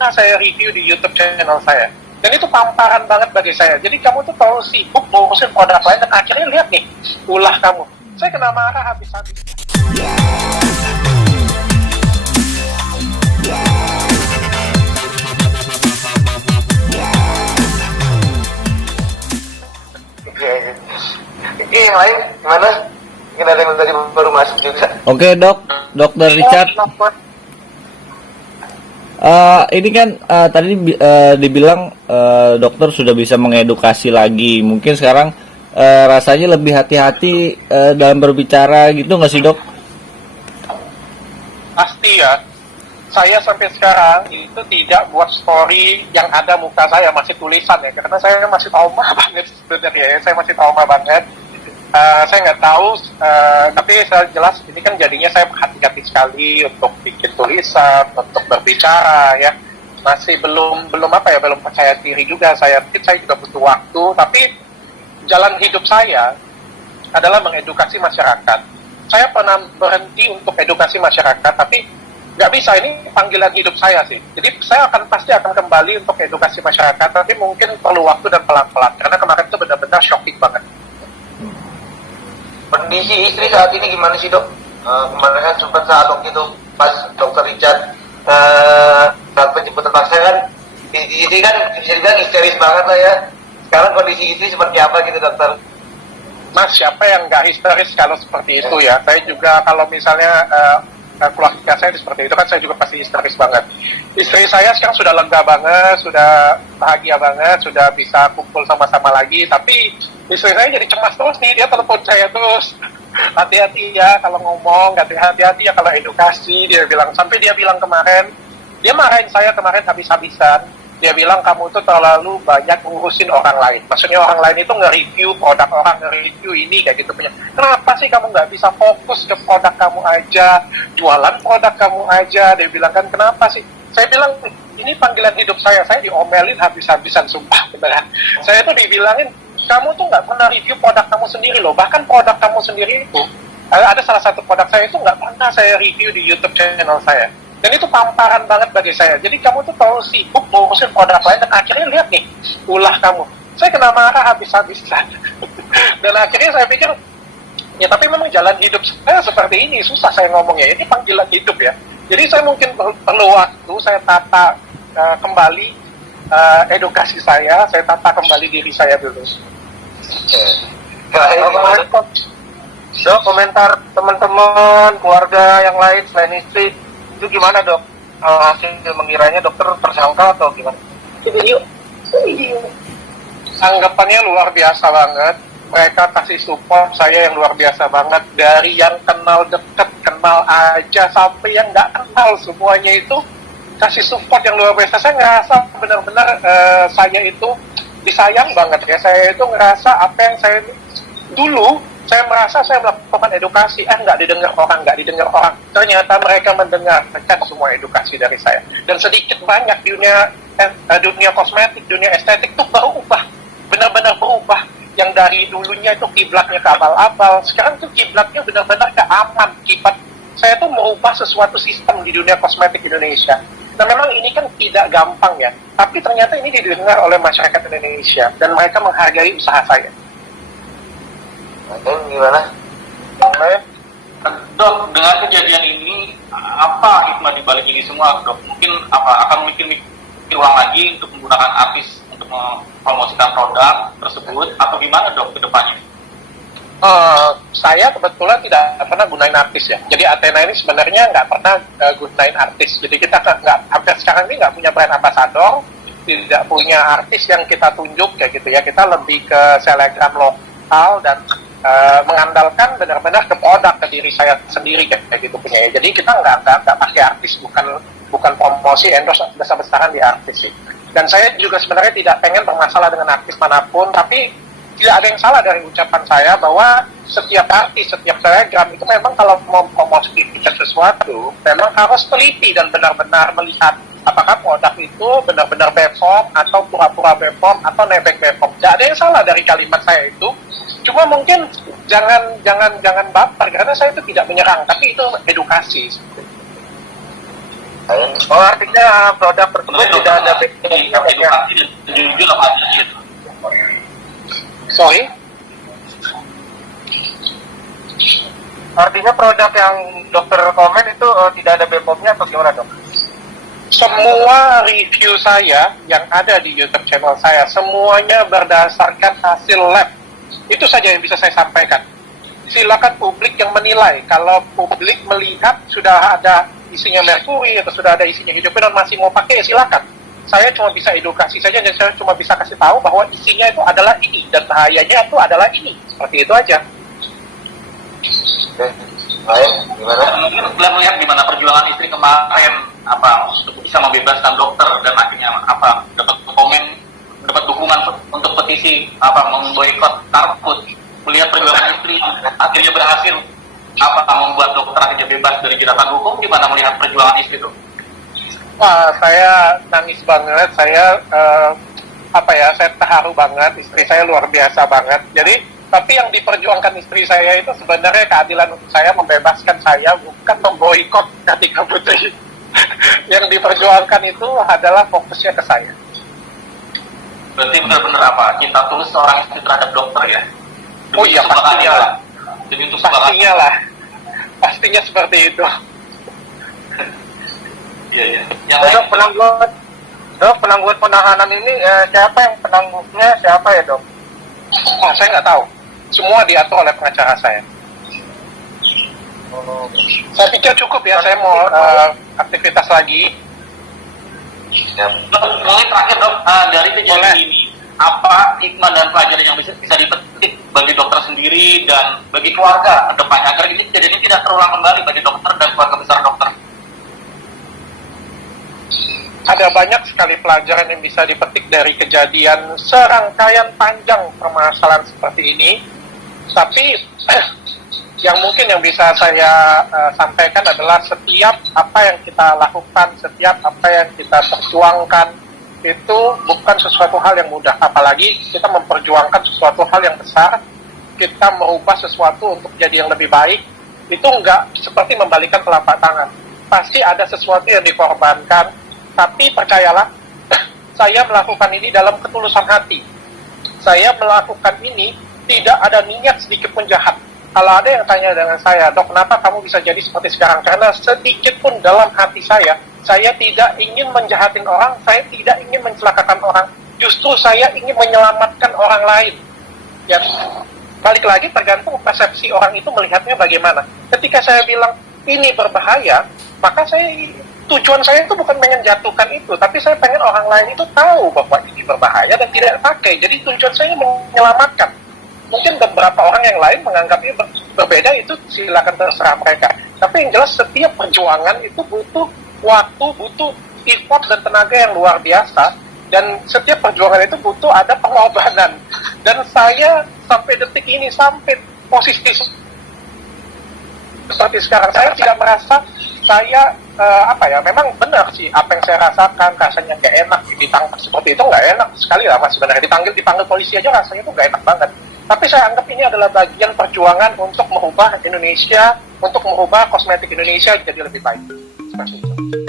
pernah saya review di YouTube channel saya. Dan itu pamparan banget bagi saya. Jadi kamu tuh terlalu sibuk ngurusin produk lain dan akhirnya lihat nih, ulah kamu. Saya kena marah habis-habis. Ini yang lain gimana? Mungkin ada yang tadi baru masuk juga. Oke dok, dokter Richard. Ini kan tadi dibilang dokter sudah bisa mengedukasi lagi. Mungkin sekarang rasanya lebih hati-hati dalam berbicara gitu nggak sih dok? Pasti ya. Saya sampai sekarang itu tidak buat story yang ada muka saya, masih tulisan ya, karena saya masih trauma banget sebenarnya ya. Saya masih trauma banget. Saya nggak tahu, tapi saya jelas ini kan jadinya saya hati-hati sekali untuk bikin tulisan, untuk berbicara ya. Masih belum percaya diri juga. Saya pikir saya juga butuh waktu, tapi jalan hidup saya adalah mengedukasi masyarakat. Saya pernah berhenti untuk edukasi masyarakat, tapi nggak bisa, ini panggilan hidup saya sih. Jadi saya pasti akan kembali untuk edukasi masyarakat, tapi mungkin perlu waktu dan pelan-pelan, karena kemarin itu benar-benar shocking banget. Kondisi istri saat ini gimana sih dok? Kemarin kan sempat saat waktu itu pas dokter Richard saat penjemputan paksa kan, ini kan bisa dibilang histeris banget lah ya. Sekarang kondisi istri seperti apa gitu dokter? Mas, siapa yang nggak histeris kalau seperti itu ya? Saya juga kalau misalnya keluarga saya seperti itu kan, saya juga pasti histeris banget. Istri saya sekarang sudah lega banget, sudah bahagia banget, sudah bisa kumpul sama-sama lagi. Tapi istri saya jadi cemas terus nih, dia telepon saya terus. Hati-hati ya kalau ngomong, hati-hati ya kalau edukasi. Dia bilang, sampai dia bilang kemarin, dia marahin saya kemarin habis-habisan. Dia bilang, kamu tuh terlalu banyak ngurusin orang lain. Maksudnya orang lain itu nge-review produk orang, nge-review ini, kayak gitu punya. Kenapa sih kamu nggak bisa fokus ke produk kamu aja, jualan produk kamu aja? Dia bilang kan, kenapa sih? Saya bilang, ini panggilan hidup saya diomelin habis-habisan, sumpah beneran. Saya tuh dibilangin, kamu tuh nggak pernah review produk kamu sendiri loh. Bahkan produk kamu sendiri itu, ada salah satu produk saya itu nggak pernah saya review di YouTube channel saya. Dan itu pamparan banget bagi saya. Jadi kamu tuh terlalu sibuk ngurusin produk lain dan akhirnya lihat nih, ulah kamu. Saya kena marah habis-habisan. Dan akhirnya saya pikir, ya tapi memang jalan hidup saya seperti ini, susah saya ngomongnya. Ini panggilan hidup ya. Jadi saya mungkin perlu waktu, saya tata kembali edukasi saya tata kembali diri saya dulu. Dok, komentar teman-teman, keluarga yang lain selain istri, itu gimana dok? Hasil mengiranya dokter tersangka atau gimana? Anggapannya luar biasa banget. Mereka kasih support saya yang luar biasa banget. Dari yang kenal deket, kenal aja, sampai yang nggak kenal, semuanya itu kasih support yang luar biasa. Saya ngerasa benar-benar saya itu disayang banget ya. Saya itu ngerasa apa yang saya dulu, saya merasa saya melakukan edukasi, nggak didengar orang. Ternyata mereka mendengarkan semua edukasi dari saya. Dan sedikit banyak dunia kosmetik, dunia estetik itu berubah, benar-benar berubah. Yang dari dulunya itu kiblatnya ke abal-abal, sekarang tuh kiblatnya benar-benar ke aman. Saya tuh merubah sesuatu sistem di dunia kosmetik Indonesia. Nah memang ini kan tidak gampang ya, tapi ternyata ini didengar oleh masyarakat Indonesia dan mereka menghargai usaha saya. Gimana? Dok, dengan kejadian ini, apa hikmah di balik ini semua, dok? Mungkin akan mikir ulang lagi untuk menggunakan artis untuk mempromosikan produk tersebut, atau gimana dok ke depannya? Saya kebetulan tidak pernah gunain artis ya. Jadi Athena ini sebenarnya nggak pernah gunain artis. Jadi kita hampir sekarang ini nggak punya brand ambassador, tidak punya artis yang kita tunjuk kayak gitu ya. Kita lebih ke selebgram lokal dan mengandalkan benar-benar ke produk, ke diri saya sendiri kayak gitu punya ya. Jadi kita nggak pakai artis, bukan promosi endorse besar-besaran di artis sih. Dan saya juga sebenarnya tidak pengen bermasalah dengan artis manapun, tapi tidak ada yang salah dari ucapan saya bahwa setiap artis, setiap selebgram itu memang kalau mau mempromosikan sesuatu memang harus teliti dan benar-benar melihat apakah produk itu benar-benar BPOM atau pura-pura BPOM atau nebeng BPOM. Tidak ada yang salah dari kalimat saya itu. Cuma mungkin jangan baper, karena saya itu tidak menyerang, tapi itu edukasi. Oh, artinya produk tersebut tidak ada edukasi dan jujur apa aja gitu. Sorry? Artinya produk yang dokter komen itu tidak ada BPOM-nya atau gimana, dok? Semua review saya yang ada di YouTube channel saya, semuanya berdasarkan hasil lab. Itu saja yang bisa saya sampaikan. Silakan publik yang menilai. Kalau publik melihat sudah ada isinya merkuri atau sudah ada isinya hidroquinone masih mau pakai, ya silakan. Saya cuma bisa edukasi saja dan saya cuma bisa kasih tahu bahwa isinya itu adalah ini dan bahayanya itu adalah ini. Seperti itu aja. Oke, baik, gimana? Mungkin kalian melihat gimana perjuangan istri kemarin apa untuk bisa membebaskan dokter dan akhirnya apa dapat komen, dapat dukungan untuk petisi apa memboikot Karput. Melihat perjuangan istri akhirnya berhasil apa membuat dokter akhirnya bebas dari jeratan hukum, gimana melihat perjuangan istri itu? Wah, saya nangis banget. Saya saya terharu banget. Istri saya luar biasa banget. Jadi, tapi yang diperjuangkan istri saya itu sebenarnya keadilan untuk saya, membebaskan saya, bukan memboikot Kartika Putri. Yang diperjuangkan itu adalah fokusnya ke saya. Berarti benar-benar apa? Cinta tulus seorang istri terhadap dokter ya? Oh iya, pastinya lah. Demi untuk Pastinya lah. Pastinya seperti itu. Iya, iya. Yang lain, penangguhan penahanan ini siapa yang penangguhnya, siapa ya, dok? Oh, saya nggak tahu. Semua diatur oleh pengacara saya. Saya pikir cukup ya, saya mau aktivitas lagi. mungkin terakhir dok, dari kejadian ini, apa hikmah dan pelajaran yang bisa dipetik bagi dokter sendiri dan bagi keluarga ke depannya agar ini kejadian ini tidak terulang kembali bagi dokter dan keluarga besar dokter? Ada banyak sekali pelajaran yang bisa dipetik dari kejadian serangkaian panjang permasalahan seperti ini. Tapi yang mungkin yang bisa saya sampaikan adalah setiap apa yang kita lakukan, setiap apa yang kita perjuangkan itu bukan sesuatu hal yang mudah. Apalagi kita memperjuangkan sesuatu hal yang besar, kita merubah sesuatu untuk jadi yang lebih baik, itu enggak seperti membalikan telapak tangan. Pasti ada sesuatu yang dikorbankan, tapi percayalah, saya melakukan ini dalam ketulusan hati. Saya melakukan ini tidak ada niat sedikit pun jahat. Kalau ada yang tanya dengan saya, dok, kenapa kamu bisa jadi seperti sekarang? Karena sedikit pun dalam hati saya tidak ingin menjahatin orang, saya tidak ingin mencelakakan orang. Justru saya ingin menyelamatkan orang lain. Ya, balik lagi tergantung persepsi orang itu melihatnya bagaimana. Ketika saya bilang ini berbahaya, maka tujuan saya itu bukan pengen jatuhkan itu, tapi saya pengen orang lain itu tahu bahwa ini berbahaya dan tidak pakai. Jadi tujuan saya menyelamatkan. Mungkin beberapa orang yang lain menganggapnya berbeda, itu silakan terserah mereka. Tapi yang jelas setiap perjuangan itu butuh waktu, butuh effort dan tenaga yang luar biasa. Dan setiap perjuangan itu butuh ada pengorbanan. Dan saya sampai detik ini, sampai posisi seperti sekarang, saya tidak merasa saya memang benar sih apa yang saya rasakan, rasanya nggak enak ditangkap seperti itu, nggak enak sekali lah mas sebenarnya. Dipanggil polisi aja rasanya itu nggak enak banget. Tapi saya anggap ini adalah bagian perjuangan untuk merubah Indonesia, untuk merubah kosmetik Indonesia jadi lebih baik. Seperti itu.